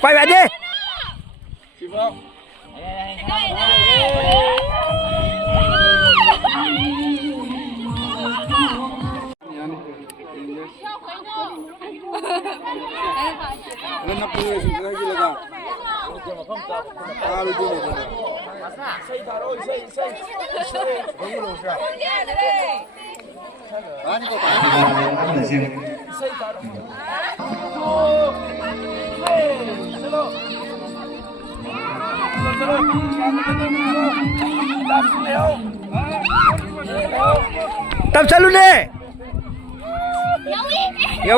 Quay về đi. Tập chân luôn đi. Yêu.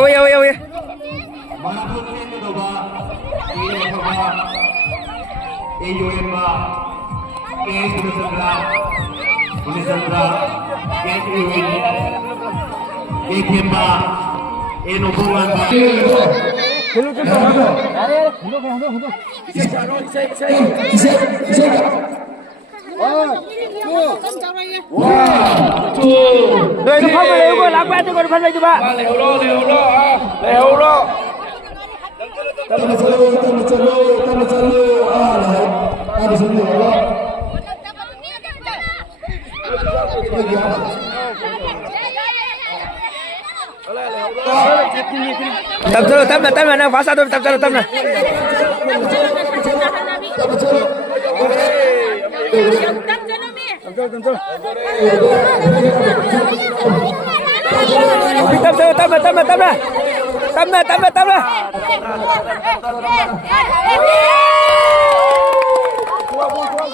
Người nó không phải leo qua lạc quen cho con phân đây chú ba. Leo lo. Tập là đang phá sao thôi, tập này. Tâm